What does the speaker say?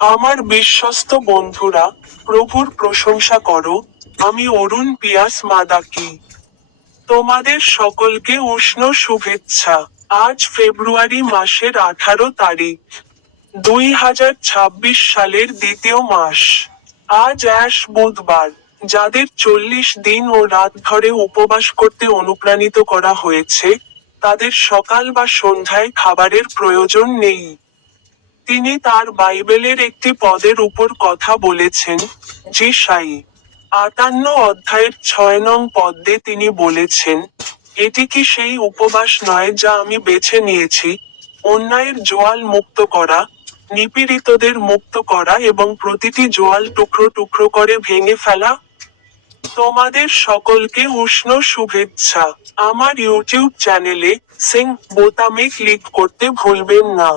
আমার বিশ্বস্ত বন্ধুরা, প্রভুর প্রশংসা করো। আমি অরুণ পিয়াস মাদাকি। তোমাদের সকলকে উষ্ণ শুভেচ্ছা। আজ ফেব্রুয়ারি মাসের 18 তারিখ, 2026 সালের দ্বিতীয় মাস। আজ অ্যাশ বুধবার। যাদের 40 দিন ও রাত ধরে উপবাস করতে অনুপ্রাণিত করা হয়েছে, তাদের সকাল বা সন্ধ্যায় খাবারের প্রয়োজন নেই। তিনি তার বাইবেলের একটি পদের উপর কথা বলেছেন, যিশাই 58 অধ্যায়ের 6 নং পদ্মে তিনি বলেছেন, এটি কি সেই উপবাস নয় যা আমি বেছে নিয়েছি, অন্যায়ের জোয়াল মুক্ত করা, নিপীড়িতদের মুক্ত করা এবং প্রতিটি জোয়াল টুকরো টুকরো করে ভেঙে ফেলা? তোমাদের সকলকে উষ্ণ শুভেচ্ছা। আমার ইউটিউব চ্যানেলে সিং বোতামে ক্লিক করতে ভুলবেন না।